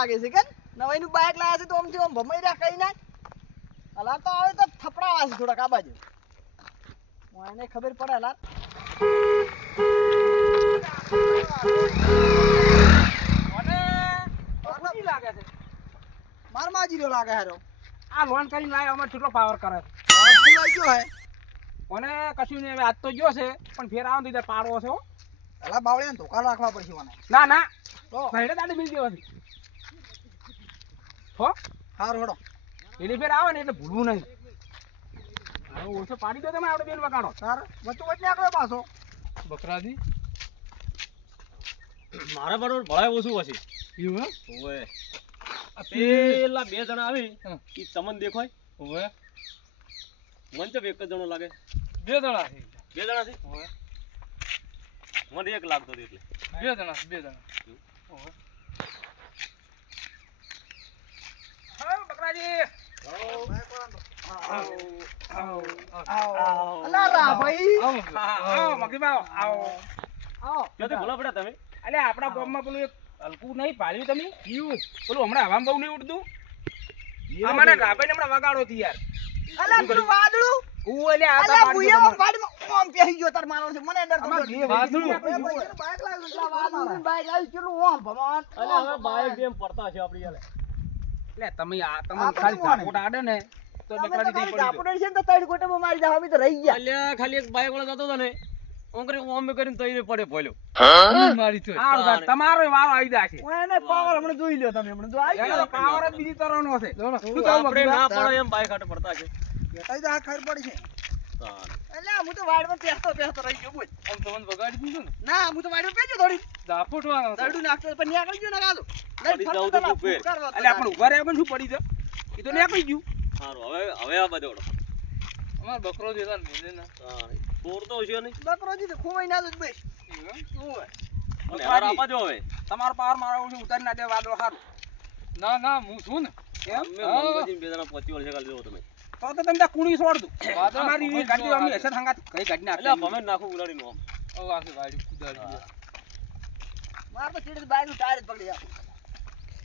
લાગે છે કે નવાઈ નું બાઇક લાયા છે તો આમથી આમ ભમાઈ રહ્યા કઈ ના? હલા તો આવે તો થપડાવા છે થોડાક આ બાજુ. મને ખબર પડે હલા લાગે છે? માર માજી રહ્યો લાગે હારો. આ લોન કરીને લાવ્યો અમારે કેટલો પાવર કરે હે. અને કશું નહીં આજ તો ગયો છે પણ ફેર આવો દીધા પાડવો છે અલા બાવળિયાને ધોકા રાખવા પડશે મને. ના ના. તો. દાડી મિલ ગયો છે હો? હારું હેડો. એની ફેર આવે ને એટલે ભૂલવું નહીં. ઓછો પાડી દો તમે આપણે બેન વગાડો. સર વચ્ચે વચ્ચે આગળ પાછો. બકરાજી? મારા બરોબર ભળાય ઓછું હશે એવું ઓવે. આ પેલા બે જણા આવી એ ઈ તમને દેખાય. ઓવે. મને તો એક જ જણો લાગે. બે જણા છે. બે જણા છે? ઓવે. મને એક લાગતો એટલે. બે જણા બે જણા. ઓવે હા બકરાજી અલા રા ભાઈ આવો. આવો. આવો. આવો ક્યાંથી ભલા પડ્યા તમે. અલે આપણા ગામમાં પેલું એક હલકું નહીં પાડ્યું તમે? પેલું હમણાં હવામાં બહુ નહીં ઉડતું? આ મને હમણાં વગાડો હતી યાર. અલા પેલું વાદળું? હું એટલે આ અલા પાડી ભૂયા ઓમ પેહી ગયો તાર મારવાનો છે. મને ડર તો અમાર વાદળું. બાઈક લાવ્યું વાદળું. બાઈક લાવ્યું, કેટલું ઓમ ભમાત, અને હવે બાઈક જેમ પડતા છે આપડી યાર એટલે તમે આ તમને ખાલી આડે ને. તો પડી ઝાપડ છે તો ત્રણ ગોટામાં મારી જાવ, અમે તો રહી ગયા. અલ્યા ખાલી એક બાઈક વાળો જતો ને ઓમ કરી કરીને તઈને પડે ભોલ્યો સારું સારું, તમારો વારો આવી જાય છે હું એને પાવર હમણાં જોઈ લ્યો તમે હમણાં. જો આવી ગયો. પાવર જ બીજી તરહનો છે શું કહું આપણે ના પડે એમ બાઈક હાટે પડતા છે બેટાઈ તો આ ખબર પડી છે. તાન. હું તો વાડમાં પેસતો પેસતો રહી ગયો, બોલ. આમ તમને બગાડી દીધું ને ના, હું તો વાડમાં પેસ્યો થોડી. હતો. દરડું નાખતો પણ નીકળી ગયો ને. પડી આપણે ઊભા રહ્યા પણ શું નીકળી ગયું સારું હવે હવે આ બધો અમાર બકરો દેતા ને ચોર તો હશે નહીં. બકરોજી તો ખોવાઈ ના જ બેસ. અને હાર આપા જો હવે. તમારો પાવર મારો છે ઉતારી ના દે વાદળો સારું ના ના હું છું ને. એમ? મેં મંગોજીને બે જણા પચી વર્ષે કાલ દેવો તમે. તો તો તમે કુણી છોડ દઉં અમારી ગાડી અમે હશે સંગાત કઈ ગાડી ના એટલે ભમે નાખું ઉલાડીને આમ. મારે તો સીધે બાઈકનું ટાયર જ પકડી જા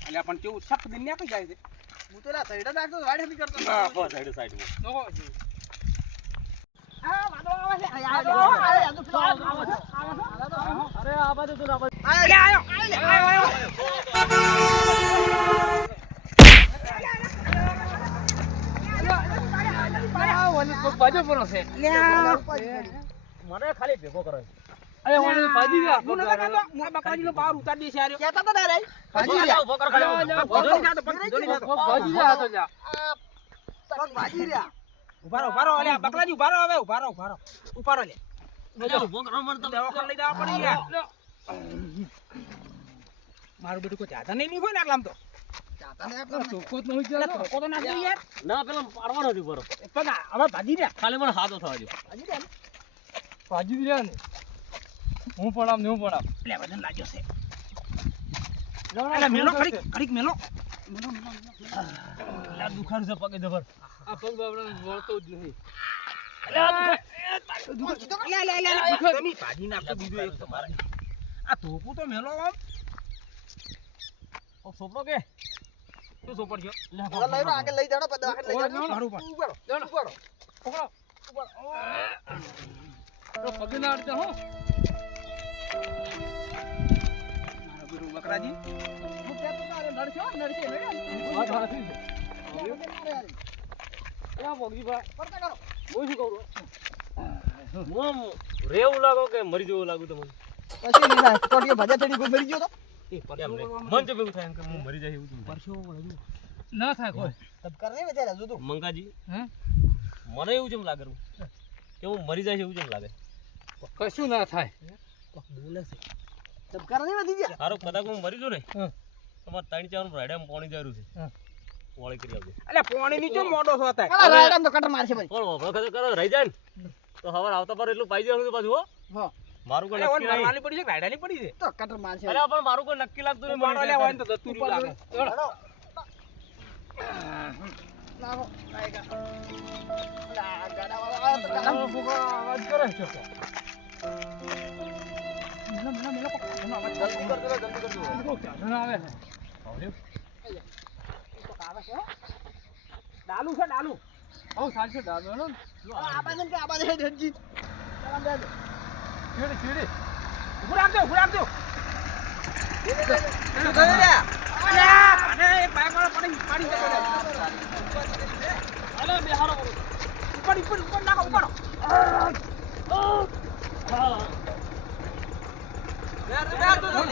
એટલે પણ કેવું સખ દિન નીકળી જાય છે? હું તો એલા સૈડા નાખતો વાડી હમી કરતો. હા બસ સાઈડ છે. અરે આ બાજુ તો આવે છે. આવે છે. આવે છે. મને ખાલી ભેગો કરે હું નતો કહેતો, હું આ બકરાજીનો પાવર ઉતારી દઈશ યાર. કહેતા હતા ને રે. ઊભો ભાજી ઊભો કર રહ્યા. ખાલી પગ ધોની જાતો, પગ ધોની જાતો. આ પગ ભાજી રહ્યા. ઊભા રહો, ઊભા રહો, અલ્યા, બકરાજી ઊભા રહો હવે, ઊભા રહો, ઊભા રહો. ઊભા રહો લે. ઊભો કરો મને તમે દવાખાને લઈ જવા પડી યાર. મારું બેટું કોઈ જાતા નહીં નીકળ્યું ને આટલામાં તો. જાતા ને તો દે. ના પેલા પાડવાનો પગ હવે ભાજી રહ્યા. ખાલી મને હાથો થવા દો ભાજી રહ્યા ને. લે, પણ આમ ને હું પણ આમ એટલે વજન લાગ્યો છે પગે જબર અલ્યા, અલ્યા, અલ્યા, અલ્યા. તમે ભાજી નાખશો બીજું એક તો મારે. આ ધોકું તો મેલો આમ. ઓ સોપડો કે શું સોપડ છે? લો, આગળ લઈ જાડો, લઈ જાડો. ઉપાડો, ઉપાડો. મારું ગુરુ બકરાજી. હું કે તો, અરે નડશે હો, નડશે, નડ્યા ને. પડતા કરો. હું શું કહું હું રેવું લાગો કે મરી જવું લાગુ તમને પછી નહીં થાય. તો ભજા તડી કોઈ મરી ગયો તો? મન તો કેવું થાય કે હું મરી જાય એવું પરસો વળવાનું. ધબકાર નહીં બેચારા, જોતું. મંગાજી હે? મને એવું જેમ લાગે કે હું મરી જાય છે એવું જેમ લાગે કશું ના થાય બોલે છે ધબકાર નહીં વધી ગયા? સારું કદાચ હું મરી જઉં ને તમારે ત્રણ ચાર રાયડામાં પાણી જરૂર છે હા. કરી આવજો અલ્યા પોણી ની ચો મોટો છો તાય અલા, રાયડામાં તો કટર મારશે ભાઈ. પણ વપરાશ કરો રહી જાય ને તો હવે આવતા પર એટલું પાઈ જવાનું પાછું હો મારું કોઈ નક્કી નહીં પડી છે રાયડાની પડી છે તો કટર મારશે. અરે પણ મારું કોઈ નક્કી લાગતું નહીં મારો મરી હોય તો જતું રહ્યું લાગે હેડો. લાવો, આયગા. અલા, ગાડાવાળો આવ્યો તો ગાડામાં અવાજ કરે છે. ડાલુ છે ડાલુ આ બાજુ કે આ બાજુ હેડ હેડજી ચાલ જાજો. ઉભું રાખજો ઉભું. ઉપર ઉપર ઉપર નાખો ઉપર